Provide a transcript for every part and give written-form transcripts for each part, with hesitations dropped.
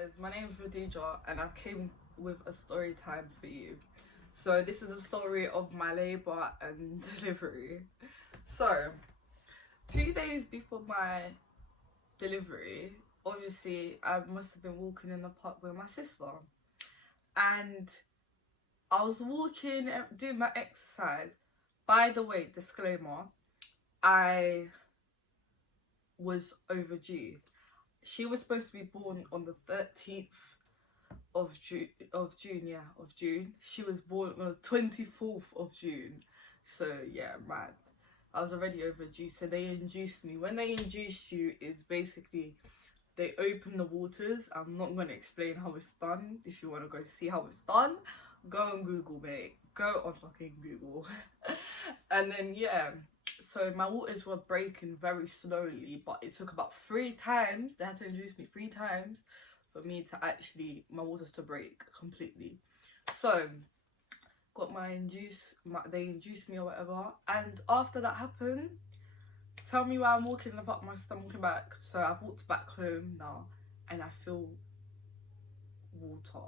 guys, my name is Radija and I came with a story time for you. So this is a story of my labour and delivery. So 2 days before my delivery, obviously I must have been walking in the park with my sister, and I was walking doing my exercise. By the way, disclaimer, I was overdue. She was supposed to be born on the 13th of June. She was born on the 24th of June. So yeah, mad. I was already overdue. So they induced me. When they induce you, is basically they open the waters. I'm not going to explain how it's done. If you want to go see how it's done, go on Google, mate. Go on fucking Google. And then yeah, so my waters were breaking very slowly, but it took about 3 times. They had to induce me 3 times for me to actually, my waters to break completely. So got they induced me or whatever, and after that happened, tell me why I'm walking in the park, my stomach back. So I've walked back home now and I feel water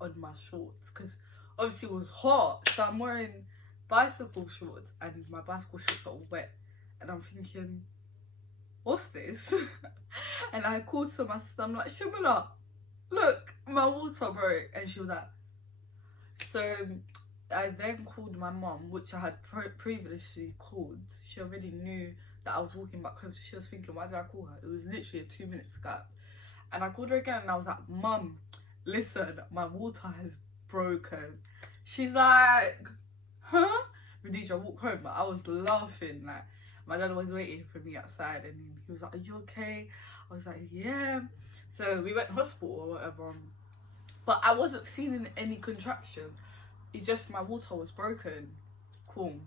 on my shorts because obviously it was hot, so I'm wearing bicycle shorts and my bicycle shorts are wet, and I'm thinking, what's this? And I called to my sister, I'm like, Shimula, look, my water broke. And she was like, so I then called my mum, which I had previously called. She already knew that I was walking back home, so she was thinking, why did I call her? It was literally a 2-minute gap. And I called her again and I was like, Mum, listen, my water has broken. She's like, huh? Radija, walk home. But I was laughing. Like, my dad was waiting for me outside and he was like, are you okay? I was like, yeah. So we went to hospital or whatever, but I wasn't feeling any contractions. It's just my water was broken. Cool.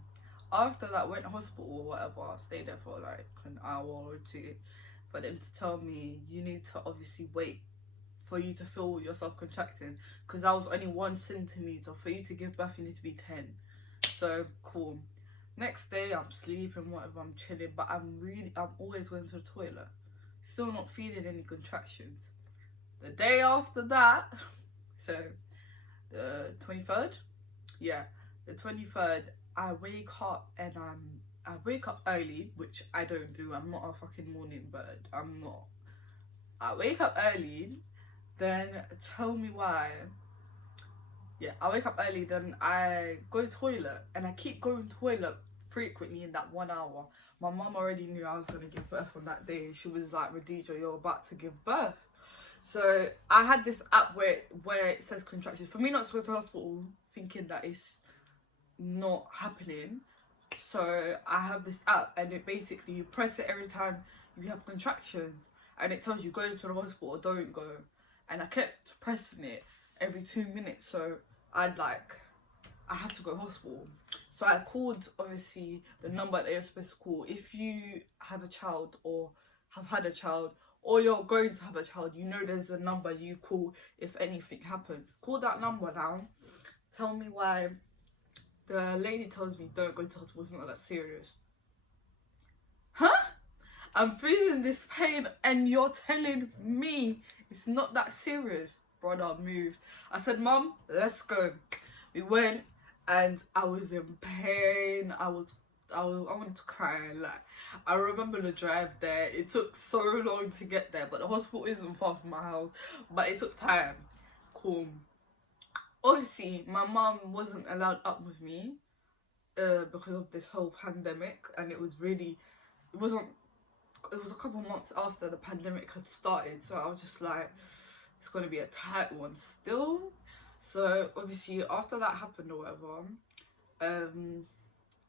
After that, went to hospital or whatever, stayed there for like an hour or 2 for them to tell me, you need to obviously wait for you to feel yourself contracting, because that was only 1 centimeter. For you to give birth, you need to be 10. So cool. Next day I'm sleeping, whatever, I'm chilling, but I'm always going to the toilet, still not feeling any contractions. The day after that, so the 23rd, yeah, the 23rd, I wake up and I wake up early, which I don't do. I'm not a fucking morning bird. I'm not. I wake up early, then tell me why. Yeah, I wake up early, then I go to toilet, and I keep going to toilet frequently in that 1 hour. My mum already knew I was going to give birth on that day. She was like, Radija, you're about to give birth. So I had this app where it says contractions. For me not to go to hospital thinking that it's not happening, so I have this app, and it basically, you press it every time you have contractions, and it tells you go to the hospital or don't go. And I kept pressing it every 2 minutes, so I had to go to hospital. So I called, obviously, the number that you're supposed to call if you have a child or have had a child, or you're going to have a child. You know there's a number you call if anything happens. Call that number now. Tell me why the lady tells me don't go to hospital, it's not that serious. Huh? I'm feeling this pain and you're telling me it's not that serious. Brother, move. I said, Mum, let's go. We went and I was in pain. I wanted to cry. Like, I remember the drive there. It took so long to get there, but the hospital isn't far from my house, but it took time. Cool. Obviously, my mum wasn't allowed up with me because of this whole pandemic, and it was a couple months after the pandemic had started, so I was just like, it's going to be a tight one still. So obviously after that happened or whatever,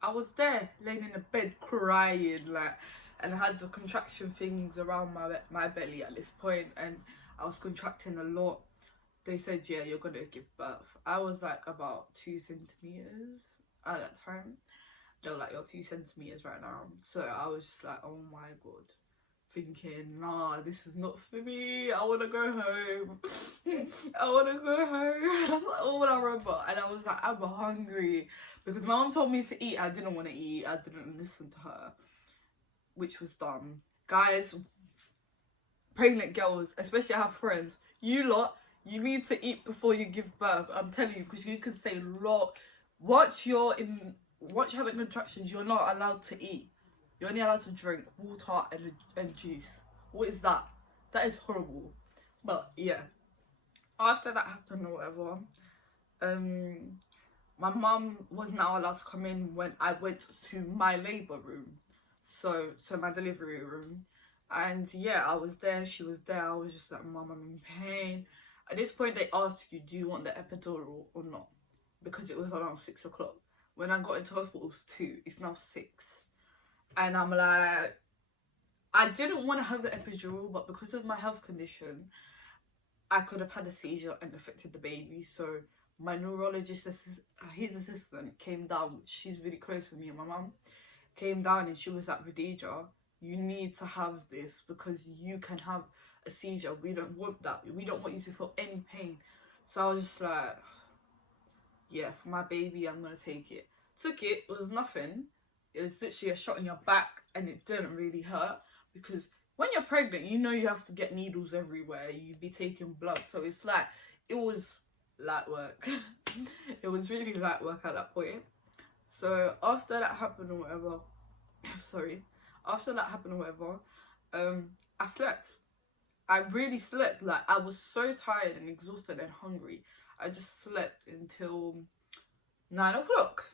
I was there laying in the bed crying, like, and I had the contraction things around my belly at this point, and I was contracting a lot. They said, yeah, you're going to give birth. I was like about 2 centimeters at that time. They were like, you're 2 centimeters right now. So I was just like, oh my god, thinking, nah, this is not for me. I want to go home. I want to go home. That's like all I remember. And I was like, I'm hungry, because my mom told me to eat. I didn't want to eat. I didn't listen to her, which was dumb. Guys, pregnant girls, especially I have friends, you lot, you need to eat before you give birth. I'm telling you, because you can say lot. Once you're having contractions, you're not allowed to eat. You're only allowed to drink water and juice. What is that? That is horrible. But yeah, after that happened or whatever, my mum was now allowed to come in when I went to my labour room, so my delivery room. And yeah, I was there, she was there. I was just like, Mum, I'm in pain. At this point, they asked you, do you want the epidural or not? Because it was around 6 o'clock. When I got into hospital, it was 2. It's now 6. And I'm like, I didn't want to have the epidural, but because of my health condition, I could have had a seizure and affected the baby. So my neurologist, his assistant, came down. She's really close with me and my mum. Came down and she was like, Radija, you need to have this because you can have a seizure. We don't want that. We don't want you to feel any pain. So I was just like, yeah, for my baby, I'm gonna take it. Took it. It was nothing. It was literally a shot in your back, and it didn't really hurt, because when you're pregnant, you know you have to get needles everywhere. You'd be taking blood, so it's like, it was light work. It was really light work at that point. So after that happened or whatever, I slept. I really slept. Like, I was so tired and exhausted and hungry. I just slept until 9 o'clock.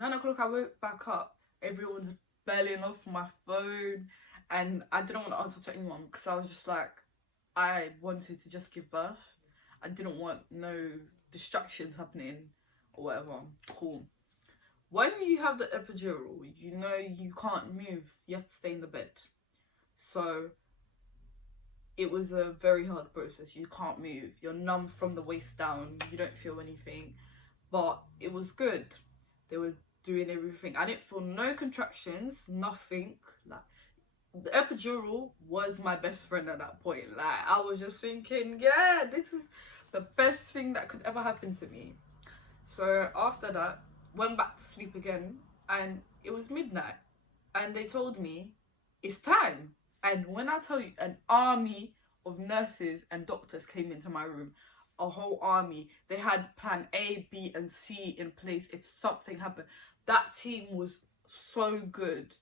9 o'clock, I woke back up. Everyone's belling off my phone, and I didn't want to answer to anyone because I was just like, I wanted to just give birth. I didn't want no distractions happening or whatever. Cool. When you have the epidural, you know you can't move. You have to stay in the bed. So it was a very hard process. You can't move. You're numb from the waist down. You don't feel anything. But it was good. They were doing everything. I didn't feel no contractions, nothing. Like, the epidural was my best friend at that point. Like, I was just thinking, yeah, this is the best thing that could ever happen to me. So after that, went back to sleep again, and it was midnight, and they told me it's time. And when I tell you, an army of nurses and doctors came into my room, a whole army. They had plan A, B and C in place if something happened. That team was so good.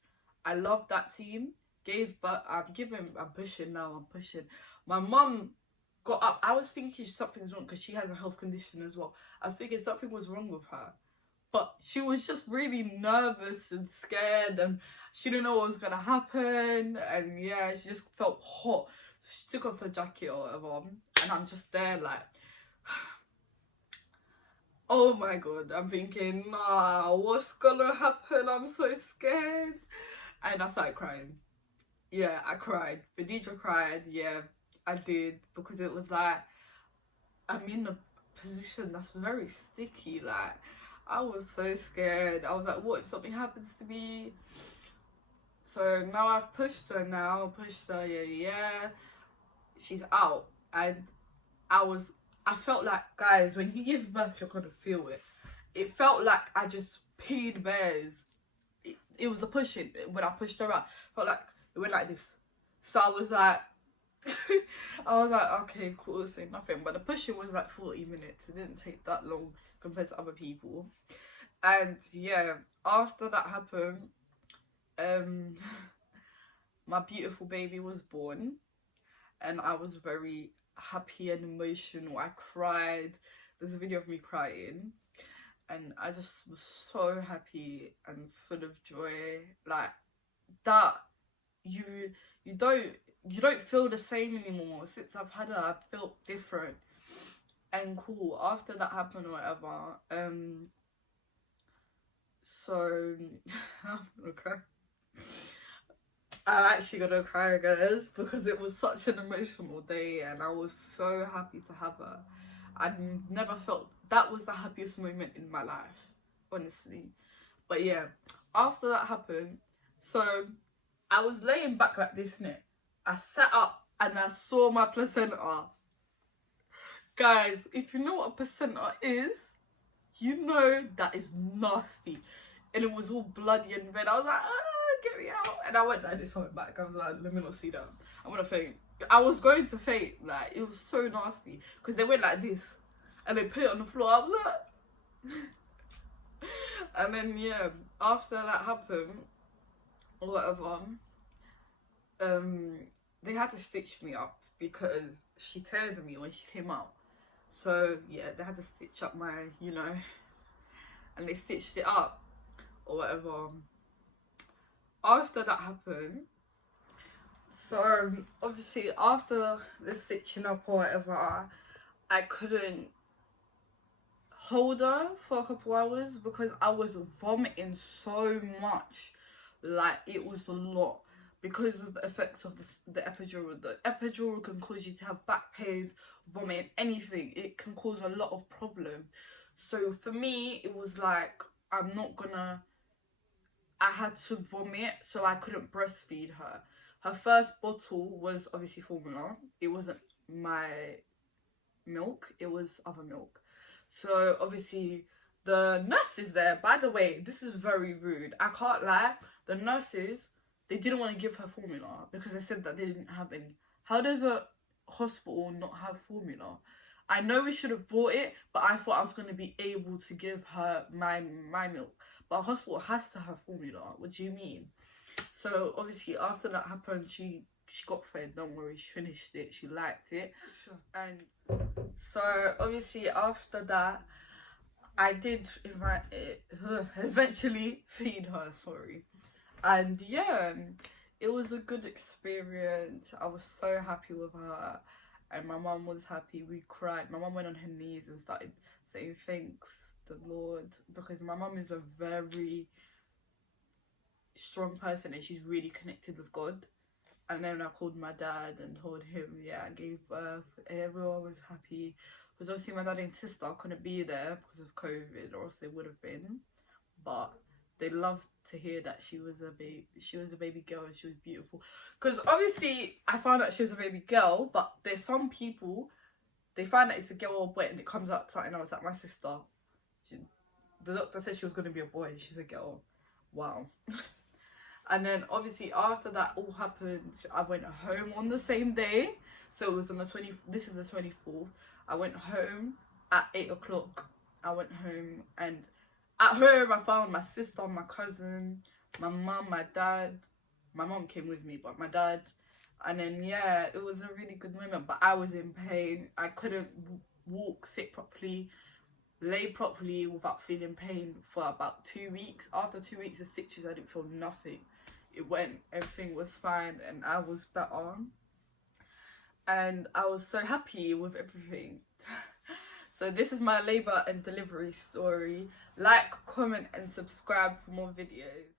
I love that team. I'm pushing now, I'm pushing. My mum got up. I was thinking something's wrong because she has a health condition as well. I was thinking something was wrong with her. But she was just really nervous and scared, and she didn't know what was going to happen. And yeah, she just felt hot. So she took off her jacket or whatever. And I'm just there like, oh my God. I'm thinking, nah, what's going to happen? I'm so scared. And I started crying. Yeah, I cried. Radija cried. Yeah, I did. Because it was like, I'm in a position that's very sticky. Like, I was so scared. I was like, what if something happens to me? So now I've pushed her yeah. She's out. And I felt like, guys, when you give birth, you're gonna feel it. It felt like I just peed bears. It was a pushing. When I pushed her out, I felt like it went like this. So I was like, okay, cool, say nothing. But the pushing was like 40 minutes. It didn't take that long compared to other people. And yeah, after that happened, my beautiful baby was born, and I was very happy and emotional. I cried. There's a video of me crying, and I just was so happy and full of joy. Like, that you don't feel the same anymore. Since I've had her, I've felt different and cool. After that happened or whatever, so I'm gonna cry. I'm actually gonna cry, guys, because it was such an emotional day and I was so happy to have her. I never felt that was the happiest moment in my life, honestly. But yeah, after that happened, so I was laying back like this, innit? I sat up and I saw my placenta. Guys, if you know what a placenta is, you know that is nasty. And it was all bloody and red. I was like, get me out. And I went like this, went back. I was like, let me not see that. I'm gonna faint. I was going to faint. Like, it was so nasty. Because they went like this. And they put it on the floor. I was like... And then, yeah, after that happened, or whatever, they had to stitch me up because she tailored me when she came out. So, yeah, they had to stitch up my, you know, and they stitched it up, or whatever. After that happened, so, obviously, after the stitching up or whatever, I couldn't hold her for a couple hours because I was vomiting so much. Like, it was a lot because of the effects of the epidural. The epidural can cause you to have back pains, vomit, anything. It can cause a lot of problems. So for me, it was like, I had to vomit, so I couldn't breastfeed her. Her first bottle was obviously formula. It wasn't my milk, it was other milk. So obviously the nurses there, by the way, this is very rude, I can't lie, the nurses, they didn't want to give her formula because they said that they didn't have any. How does a hospital not have formula? I know we should have bought it, but I thought I was going to be able to give her my milk. But a hospital has to have formula. What do you mean? So obviously after that happened, she got fed, don't worry, she finished it, she liked it. Sure. And so obviously after that, I did eventually feed her, sorry. And yeah, it was a good experience. I was so happy with her, and my mum was happy. We cried. My mum went on her knees and started saying thanks the Lord, because my mum is a very strong person and she's really connected with God. And then I called my dad and told him, yeah, I gave birth. Everyone was happy because obviously my dad and sister couldn't be there because of COVID, or else they would have been. But they loved to hear that she was a baby girl and she was beautiful. Because obviously I found out she was a baby girl, but there's some people, they find that it's a girl or a boy and it comes out something else. Like my sister, the doctor said she was going to be a boy and she's a girl. Wow. And then obviously after that all happened, I went home on the same day. So it was on the this is the 24th. I went home at 8 o'clock. I went home, and at home I found my sister, my cousin, my mum, my dad. My mum came with me, but my dad. And then yeah, it was a really good moment, but I was in pain. I couldn't walk, sit properly, lay properly without feeling pain for about 2 weeks. After 2 weeks of stitches, I didn't feel nothing. It went, everything was fine, and I was better. And I was so happy with everything. So this is my labour and delivery story. Like, comment and subscribe for more videos.